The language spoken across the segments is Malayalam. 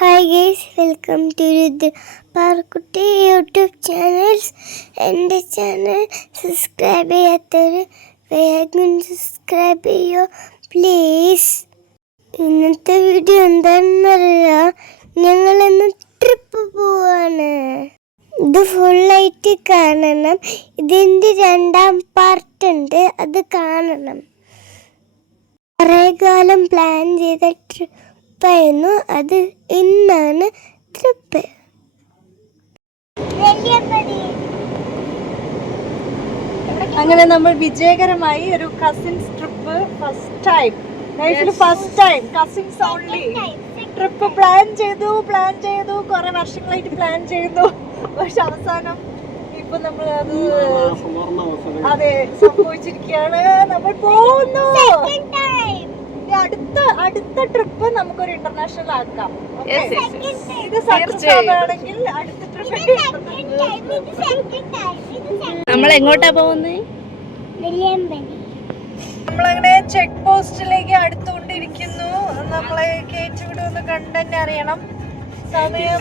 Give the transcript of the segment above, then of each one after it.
Hi guys, welcome to the Parkutti YouTube channels. എൻ്റെ ചാനൽ സബ്സ്ക്രൈബ് ചെയ്യാത്തവർ വേഗം സബ്സ്ക്രൈബ് ചെയ്യുക പ്ലീസ്. ഇന്നത്തെ വീഡിയോ എന്താണെന്നറിയാം, ഞങ്ങളിന്ന് ട്രിപ്പ് പോവാണ്. ഇത് ഫുള്ളായിട്ട് കാണണം. ഇതിൻ്റെ 2ാം പാർട്ടുണ്ട്, അത് കാണണം. കുറേ കാലം പ്ലാൻ ചെയ്ത ട്രിപ്പായിരുന്നു അത്. ഇന്നാണ് ട്രിപ്പ്. അങ്ങനെ നമ്മൾ വിജയകരമായി ഒരു cousins trip first time cousins only trip plan ചെയ്തു കുറെ വർഷങ്ങളായിട്ട് പ്ലാൻ ചെയ്യുന്നു. പക്ഷെ അവസാനം ഇപ്പൊ നമ്മൾ അതെ സംഭവിച്ചിരിക്കുകയാണ്. നമ്മൾ പോകുന്നു. അടുത്ത ട്രിപ്പ് നമുക്കൊരു ഇന്റർനാഷണൽ ആക്കാം. ഇത് ആണെങ്കിൽ അടുത്ത ട്രിപ്പ് നമ്മൾ എങ്ങോട്ടാ പോകുന്നത്? നമ്മളങ്ങനെ ചെക്ക് പോസ്റ്റിലേക്ക് അടുത്തുകൊണ്ടിരിക്കുന്നു. നമ്മളെ കയറ്റിവിടുമെന്ന് കണ്ടെന്നെ അറിയണം. സമയം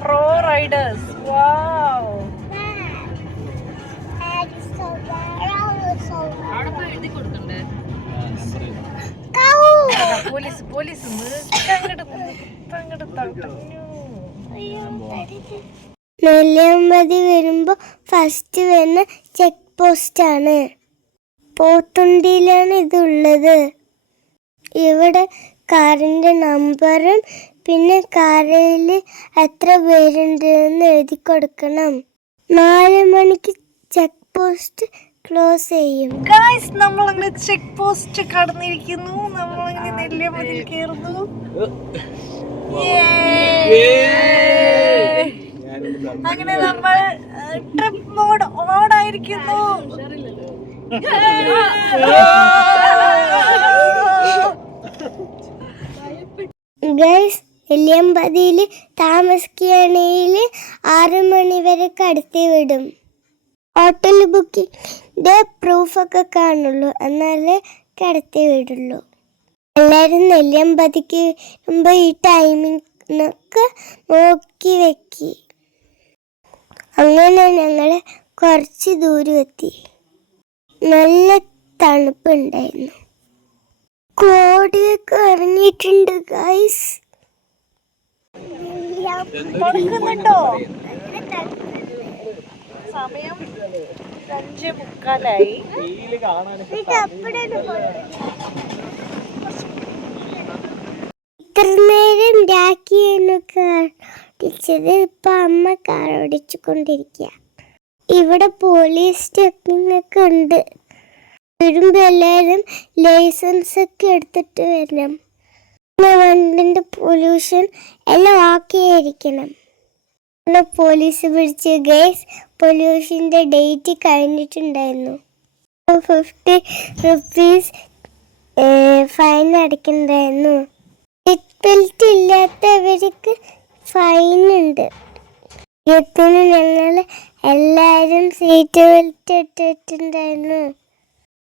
പ്രോ റൈഡേഴ്സ്. വാവ്, പോലീസ് നെല്ലിയാമ്പതി വരുമ്പോ ഫസ്റ്റ് വരുന്ന ചെക്ക് പോസ്റ്റ് ആണ്. പോത്തുണ്ടിയിലാണ് ഇതുള്ളത്. ഇവിടെ കാറിന്റെ നമ്പറും പിന്നെ കാറിൽ എത്ര പേരുണ്ടെന്ന് എഴുതി കൊടുക്കണം. 4 മണിക്ക് ചെക്ക് പോസ്റ്റ് ക്ലോസ് ചെയ്യും. ഗായ്സ്, നമ്മളങ്ങനെ ചെക്ക് പോസ്റ്റ് കടന്നിരിക്കുന്നു. നമ്മളങ്ങനെ നെല്ലിയാമ്പതിയിൽ കയറുന്നു. അങ്ങനെ നമ്മൾ ട്രിപ്പ് മോഡ് ഓൺ ആയിരിക്കുന്നു. ഗൈസ്, നെല്ലിയാമ്പതിയിൽ താമസിക്കുകയാണെങ്കിൽ 6 മണി വരെ കടത്തി വിടും. ഹോട്ടൽ ബുക്കിൻ്റെ പ്രൂഫൊക്കെ കാണുള്ളൂ, എന്നാലേ കടത്തി വിടുള്ളൂ. എല്ലാവരും നെല്ലിയാമ്പതിക്ക് വരുമ്പോൾ ഈ ടൈമിനൊക്കെ നോക്കി വെക്കി. അങ്ങനെ ഞങ്ങൾ കുറച്ച് ദൂരം എത്തി. നല്ല തണുപ്പുണ്ടായിരുന്നു. കോടിയൊക്കെ ഇറങ്ങിയിട്ടുണ്ട് ഗൈസ്. കൊടുക്കുന്നുണ്ടോ? സമയം 5:45. ഇത്ര നേരം രാഖിയൊക്കെ ഓടിച്ചത് ഇപ്പൊ അമ്മ കാർ ഓടിച്ചുകൊണ്ടിരിക്കുക. ഇവിടെ പോലീസ് ചെക്കിംഗ് ഒക്കെ ഉണ്ട്. വരുമ്പോ എല്ലാവരും ലൈസൻസ് ഒക്കെ എടുത്തിട്ട് വരണം. വണ്ടിന്റെ പൊല്യൂഷൻ എല്ലാം ഓക്കെ ആയിരിക്കണം. പോലീസ് പിടിച്ച് ഗൈസ്, പൊല്യൂഷന്റെ ഡേറ്റ് കഴിഞ്ഞിട്ടുണ്ടായിരുന്നു. 50 rupees ഫൈൻ അടയ്ക്കണ്ടായിരുന്നു. സീറ്റ് ബെൽറ്റ് ഇല്ലാത്തവർക്ക് ഫൈൻ ഉണ്ട്. യുദ്ധത്തിന് ഞങ്ങൾ എല്ലാവരും സീറ്റ് ബെൽറ്റ് ഇട്ടിട്ടുണ്ടായിരുന്നു.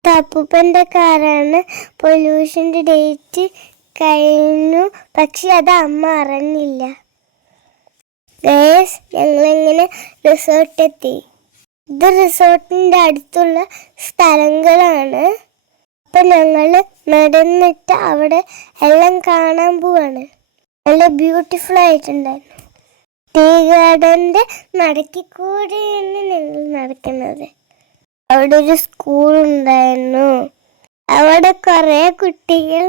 തപ്പൂപ്പൻ്റെ കാറാണ്. പൊല്യൂഷൻ്റെ ഡേറ്റ് കഴിഞ്ഞു, പക്ഷെ അത് അമ്മ അറിഞ്ഞില്ല. ഗൈസ്, ഞങ്ങളിങ്ങനെ റിസോർട്ടെത്തി. ഇത് റിസോർട്ടിൻ്റെ അടുത്തുള്ള സ്ഥലങ്ങളാണ്. അപ്പം ഞങ്ങൾ നടന്നിട്ട് അവിടെ എല്ലാം കാണാൻ പോവാണ്. നല്ല ബ്യൂട്ടിഫുൾ ആയിട്ടുണ്ടായിരുന്നു. ടീ ഗാർഡൻ്റെ നടക്കിക്കൂടെയാണ് ഞങ്ങൾ നടക്കുന്നത്. അവിടെ ഒരു സ്കൂൾ ഉണ്ടായിരുന്നു. അവിടെ കുറേ കുട്ടികൾ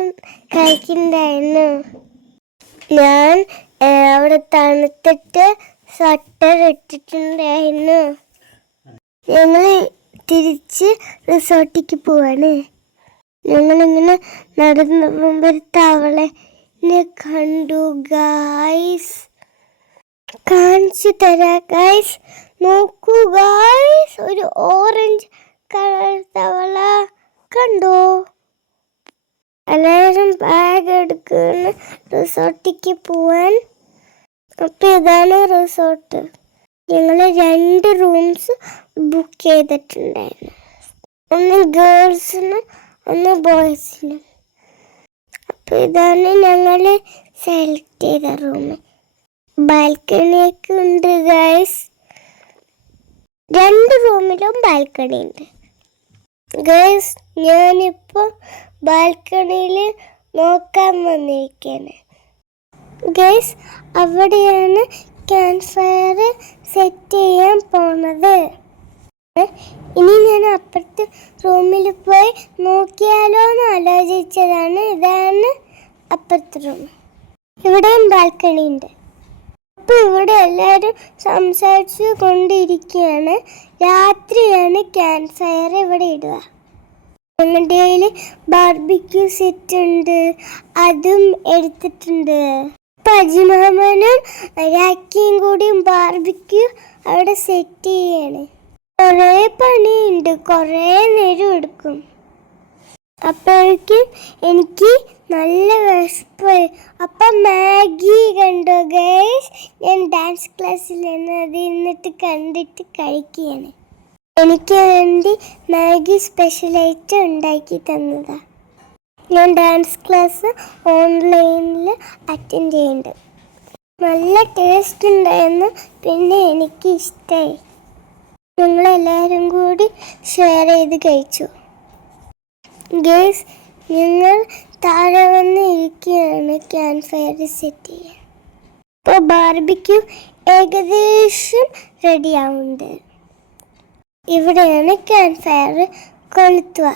കളിക്കുന്നുണ്ടായിരുന്നു. ഞാൻ അവിടെ തണുത്തിട്ട് സ്വട്ടർ ഇട്ടിട്ടുണ്ടായിരുന്നു. ഞങ്ങൾ തിരിച്ച് റിസോർട്ടിലേക്ക് പോവാണ്. ഞങ്ങളിങ്ങനെ നടന്നു പോകുമ്പോൾ ഒരു തവളനെ കണ്ടു ഗായ്സ്. കാണിച്ചു തരാം ഗായ്സ്, നോക്കൂ ഗായ്സ്, ഒരു ഓറഞ്ച് കളർ തവള കണ്ടോ? എല്ലാവരും ബാഗ് എടുക്കുന്ന റിസോർട്ടിലേക്ക് പോവാൻ. അപ്പം ഇതാണ് റിസോർട്ട്. ഞങ്ങൾ 2 റൂംസ് ബുക്ക് ചെയ്തിട്ടുണ്ടായിരുന്നു. ഒന്ന് ഗേൾസിനും ഒന്ന് ബോയ്സിനും. അപ്പോൾ ഇതാണ് ഞങ്ങൾ സെലക്ട് ചെയ്ത റൂം. ബാൽക്കണിയൊക്കെ ഉണ്ട് ഗൈസ്. 2 റൂമിലും ബാൽക്കണി ഉണ്ട് ഗൈസ്. ഞാനിപ്പോൾ ബാൽക്കണിയിൽ നോക്കാൻ വന്നിരിക്കുകയാണ് ഗൈസ്. അവിടെയാണ് ക്യാമ്പ് ഫയർ സെറ്റ് ചെയ്യാൻ പോണത്. ഇനി ഞാൻ അപ്പുറത്തെ റൂമിൽ പോയി നോക്കിയാലോ എന്ന് ആലോചിച്ചതാണ്. ഇതാണ് അപ്പുറത്തെ റൂം. ഇവിടെയും ബാൽക്കണി ഉണ്ട്. അപ്പോൾ ഇവിടെ എല്ലാവരും സംസാരിച്ച് കൊണ്ടിരിക്കുകയാണ്. രാത്രിയാണ് ക്യാമ്പ് ഫയർ ഇവിടെ ഇടുക. ഞങ്ങളുടെ കയ്യിൽ ബാർബിക്യൂ സെറ്റ് ഉണ്ട്, അതും എടുത്തിട്ടുണ്ട്. അപ്പം അജിമാമനും രാക്കിയും കൂടിയും ബാർബിക്യൂ അവിടെ സെറ്റ് ചെയ്യാണ്. കുറേ പണിയുണ്ട്, കുറേ നേരം എടുക്കും. അപ്പോഴേക്കും എനിക്ക് നല്ല വിശപ്പായി. അപ്പം മാഗി കണ്ടോ ഗൈസ്? ഞാൻ ഡാൻസ് ക്ലാസ്സിൽ അത് ഇരുന്നിട്ട് കണ്ടിട്ട് കഴിക്കുകയാണ്. എനിക്ക് വേണ്ടി മാഗി സ്പെഷ്യലായിട്ട് ഉണ്ടാക്കി തന്നതാണ്. ഞാൻ ഡാൻസ് ക്ലാസ് ഓൺലൈനിൽ അറ്റൻഡ് ചെയ്യുന്നുണ്ട്. നല്ല ടേസ്റ്റ് ഉണ്ടായിരുന്നു. പിന്നെ എനിക്ക് ഇഷ്ടമായി. ഞങ്ങളെല്ലാവരും കൂടി ഷെയർ ചെയ്ത് കഴിച്ചു ഗൈസ്. ഞങ്ങൾ താഴെ വന്ന് ഇരിക്കുകയാണ് ക്യാമ്പ് ഫയർ സെറ്റ് ചെയ്യാൻ. ഇപ്പോൾ ബാർബിക്യൂ ഏകദേശം റെഡി ആവുന്നുണ്ട്. ഇവിടെയാണ് ക്യാമ്പ് ഫയർ കൊളുത്തുക.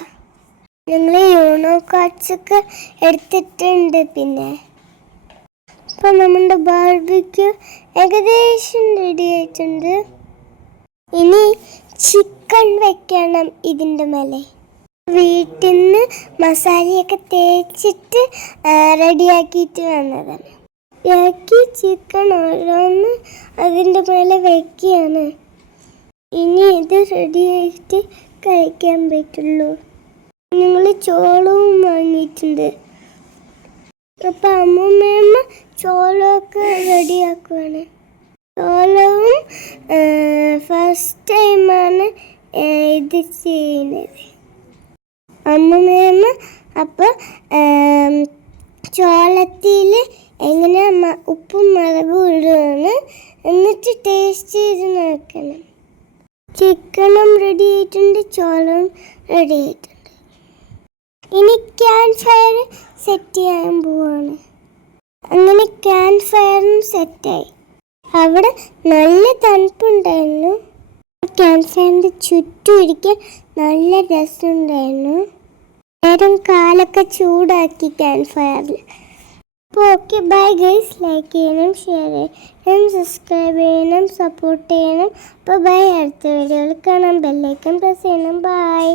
ഞങ്ങൾ യൂണോ കാർഡ്സൊക്കെ എടുത്തിട്ടുണ്ട്. പിന്നെ ഇപ്പോൾ നമ്മുടെ ബാർബിക്യൂ ഏകദേശം റെഡി ആയിട്ടുണ്ട്. ഇനി ചിക്കൻ വെക്കണം ഇതിൻ്റെ മേലെ. വീട്ടിൽ നിന്ന് മസാലയൊക്കെ തേച്ചിട്ട് റെഡിയാക്കിയിട്ട് വന്നതാണ്. ബാക്കി ചിക്കൻ ഓരോന്ന് അതിൻ്റെ മേലെ വെക്കുകയാണ്. ഇനി ഇത് റെഡിയായിട്ട് കഴിക്കാൻ പറ്റുള്ളൂ. ഞങ്ങൾ ചോളവും വാങ്ങിയിട്ടുണ്ട്. അപ്പം അമ്മൂമ്മ ചോളമൊക്കെ റെഡിയാക്കുവാണ്. ചോളവും ഫസ്റ്റ് ടൈമാണ് ഇത് ചെയ്യുന്നത് അമ്മൂമ്മ. അപ്പോൾ ചോളത്തിൽ എങ്ങനെ ഉപ്പും മുളകും ഇടുകയാണ്, എന്നിട്ട് ടേസ്റ്റ് ചെയ്ത് നോക്കണം. ചിക്കനും റെഡി ആയിട്ടുണ്ട്, ചോളവും റെഡി ആയിട്ടുണ്ട്. ഇനി ക്യാമ്പ് ഫയർ സെറ്റ് ചെയ്യാൻ പോവാണ്. അങ്ങനെ ക്യാമ്പ് ഫയറും സെറ്റായി. അവിടെ നല്ല തണുപ്പുണ്ടായിരുന്നു. ക്യാമ്പ് ഫയറിൻ്റെ ചുറ്റും ഇരിക്കാൻ നല്ല രസമുണ്ടായിരുന്നു. നേരം കാലൊക്കെ ചൂടാക്കി ക്യാമ്പ് ഫയറിൽ. അപ്പോൾ ഓക്കെ, ബൈ ഗൈസ്. ലൈക്ക് ചെയ്യണം, ഷെയർ ചെയ്യണം, സബ്സ്ക്രൈബ് ചെയ്യണം, സപ്പോർട്ട് ചെയ്യണം. അപ്പോൾ ബൈ. അടുത്ത വീഡിയോയിൽ കാണാം. ബെല്ലൈക്കൺ പ്രസ് ചെയ്യണം. ബൈ.